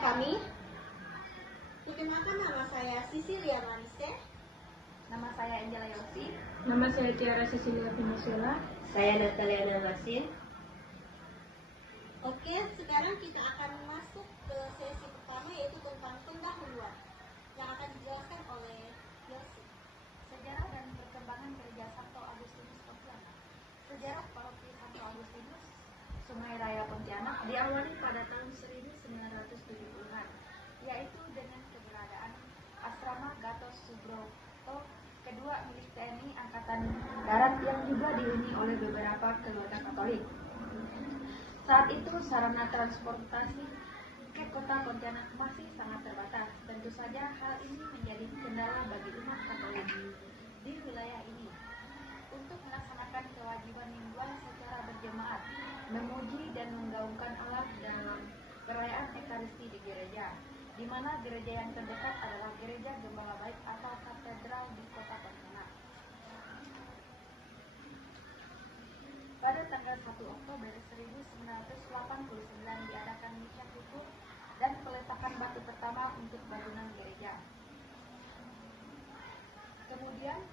kami. Perkenalkan, nama saya Sisilia Manise. Nama saya Angela Yosi. Nama saya Tiara Cecilia Venezuela. Saya Nataliana Masin. Oke, sekarang kita akan masuk ke sesi pertama, yaitu tentang pendahuluan yang akan dijelaskan oleh Yosi. Sejarah dan perkembangan Gereja Santo Agustinus Pontianak. Sejarah paroki Santo Agustinus Sungai Raya Pontianak diawali pada tahun 1970-an, yaitu dengan keberadaan asrama Gatot Subroto kedua milik TNI Angkatan Darat yang juga dihuni oleh beberapa keluarga Katolik. Saat itu sarana transportasi ke kota Pontianak masih sangat terbatas. Tentu saja hal ini menjadi kendala bagi umat Katolik di wilayah ini untuk melaksanakan kewajiban mingguan secara berjemaat, memuji dan menggaungkan Allah dalam perayaan Ekaristi di gereja, di mana gereja yang terdekat adalah Gereja Gembala Baik atau Katedral di kota Pontianak. Pada tanggal 1 Oktober 1989 diadakan misa tutup dan peletakan batu pertama untuk bangunan gereja. Kemudian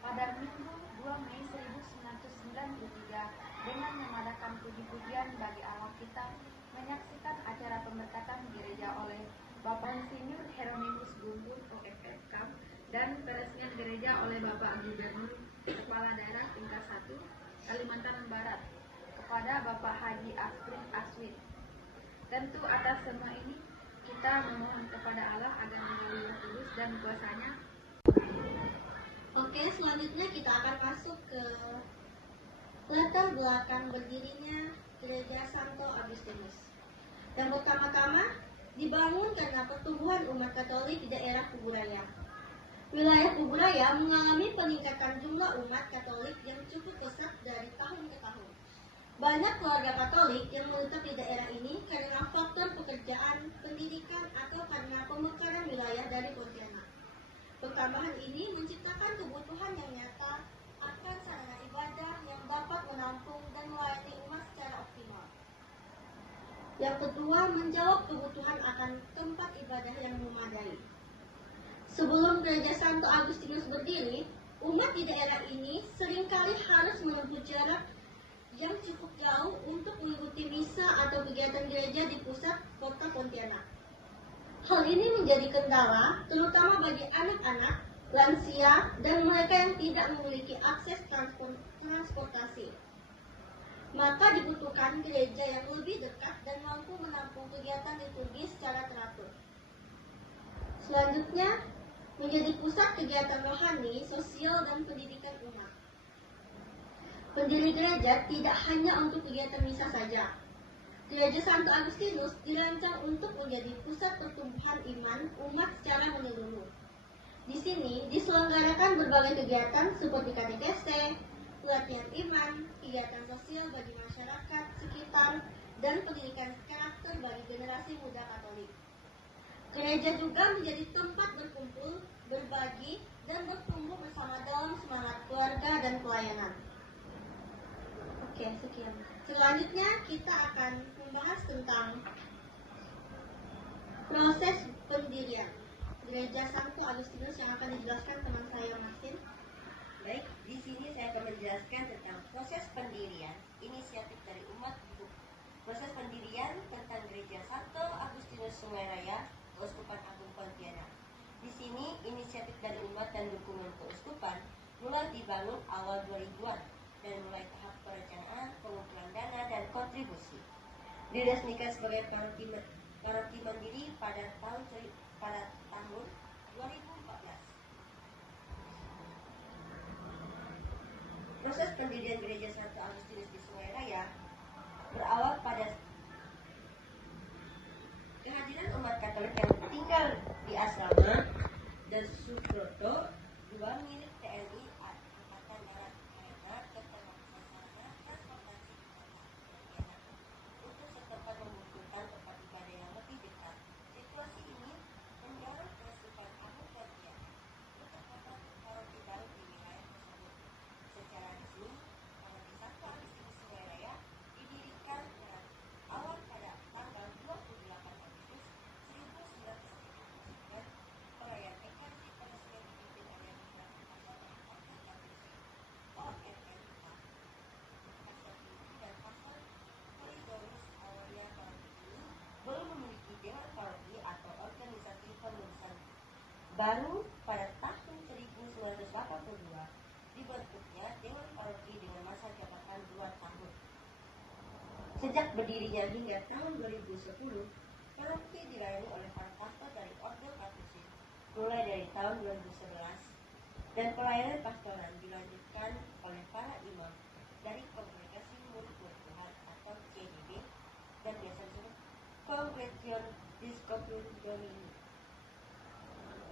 pada Minggu 2 Mei 1993 dengan memadakan puji-pujian bagi Allah kita menyaksikan acara pemberkatan gereja oleh Bapak Insinyur Hieronymus Gun OFFK dan peresmian gereja oleh Bapak Gubernur Kepala Daerah tingkat 1 Kalimantan Barat kepada Bapak Haji Asrul Aswid. Tentu atas semua ini kita memohon kepada Allah agar melalui Roh Kudus dan kuasa-Nya. Oke, selanjutnya kita akan masuk ke latar belakang berdirinya Gereja Santo Agustinus. Yang pertama-tama dibangun karena pertumbuhan umat Katolik di daerah Kuburaya. Wilayah Kuburaya mengalami peningkatan jumlah umat Katolik yang cukup pesat dari tahun ke tahun. Banyak keluarga Katolik yang menetap di daerah ini karena faktor pekerjaan, pendidikan, atau karena pemekaran wilayah dari Pontianak. Pertambahan ini menciptakan kebutuhan yang nyata akan sarana ibadah yang dapat menampung dan melayani umat secara optimal. Yang kedua, menjawab kebutuhan akan tempat ibadah yang memadai. Sebelum Gereja Santo Agustinus berdiri, umat di daerah ini seringkali harus menempuh jarak yang cukup jauh untuk mengikuti misa atau kegiatan gereja di pusat kota Pontianak. Hal ini menjadi kendala, terutama bagi anak-anak, lansia, dan mereka yang tidak memiliki akses transportasi. Maka dibutuhkan gereja yang lebih dekat dan mampu menampung kegiatan liturgi secara teratur. Selanjutnya, menjadi pusat kegiatan rohani, sosial, dan pendidikan umat. Pendiri gereja tidak hanya untuk kegiatan misa saja. Gereja Santo Agustinus dirancang untuk menjadi pusat pertumbuhan iman umat secara menyeluruh. Di sini diselenggarakan berbagai kegiatan seperti katekese, pelatihan iman, kegiatan sosial bagi masyarakat sekitar, dan pendidikan karakter bagi generasi muda Katolik. Gereja juga menjadi tempat berkumpul, berbagi, dan bertumbuh bersama dalam semangat keluarga dan pelayanan. Oke, sekian. Selanjutnya kita akan membahas tentang proses pendirian Gereja Santo Agustinus yang akan dijelaskan teman saya Martin. Baik, di sini saya akan menjelaskan tentang proses pendirian inisiatif dari umat. Proses pendirian tentang Gereja Santo Agustinus Sungai Raya, Keuskupan Agung Pontianak. Di sini inisiatif dari umat dan dukungan keuskupan mulai dibangun awal 2000-an dan mulai tahap perencanaan, pengumpulan dana, dan kontribusi. Diresmikan sebagai paroki mandiri pada tahun 2014. Proses pendirian Gereja Santo Agustinus di Sungai Raya berawal pada kehadiran umat Katolik yang tinggal di asrama dan Subroto 2 milik TNI Angkatan Darat karena keterbatasan sarana transportasi untuk setempat membutuhkan tempat ibadah yang lebih dekat. Situasi ini mendorong Keuskupan Agung Pontianak untuk membangun paroki baru di wilayah tersebut. Secara resmi, paroki Santo Agustinus Sungai Raya didirikan awal pada tanggal 28 Agustus Sejak berdirinya hingga tahun 2010, paroki dilayani oleh para pastor dari Ordo Katolik mulai dari tahun 2011, dan pelayanan pastoral dilanjutkan oleh para imam dari Kongregasi Murid-Murid Tuhan atau CDB dan biasa disebut Congregation Episcopal Domini.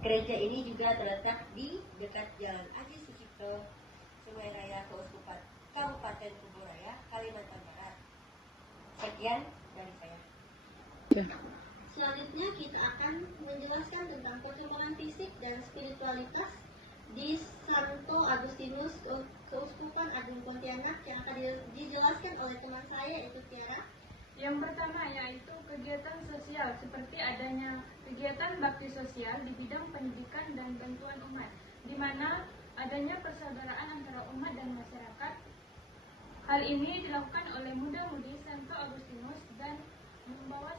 Gereja ini juga terletak di dekat Jalan Aji Sucipto, Sungai Raya, Keuskupan Kabupaten Kuburaya, Kalimantan Barat. Sekian dari saya. Selanjutnya kita akan menjelaskan tentang perkembangan fisik dan spiritualitas di Santo Agustinus Keuskupan Agung Pontianak yang akan dijelaskan oleh teman saya yaitu Tiara. Yang pertama yaitu kegiatan sosial seperti adanya kegiatan bakti sosial di bidang pendidikan dan bantuan umat, di mana adanya persaudaraan antara umat dan masyarakat. Hal ini dilakukan oleh muda-mudi Santo Agustinus dan membawa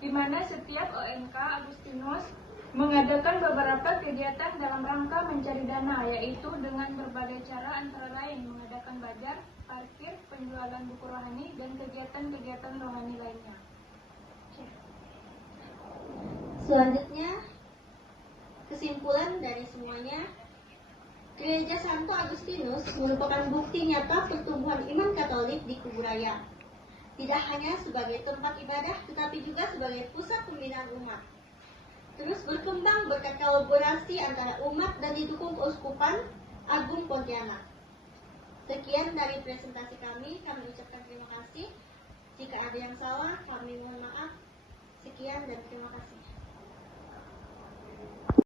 di mana setiap ONK Agustinus mengadakan beberapa kegiatan dalam rangka mencari dana, yaitu dengan berbagai cara antara lain mengadakan bazar, parkir, penjualan buku rohani, dan kegiatan-kegiatan rohani lainnya. Selanjutnya, kesimpulan dari semuanya, Gereja Santo Agustinus merupakan bukti nyata pertumbuhan iman Katolik di Kuburaya. Tidak hanya sebagai tempat ibadah, tetapi juga sebagai pusat pembinaan umat. Terus berkembang berkat kolaborasi antara umat dan didukung Keuskupan Agung Pontianak. Sekian dari presentasi kami ucapkan terima kasih. Jika ada yang salah, kami mohon maaf. Sekian dan terima kasih.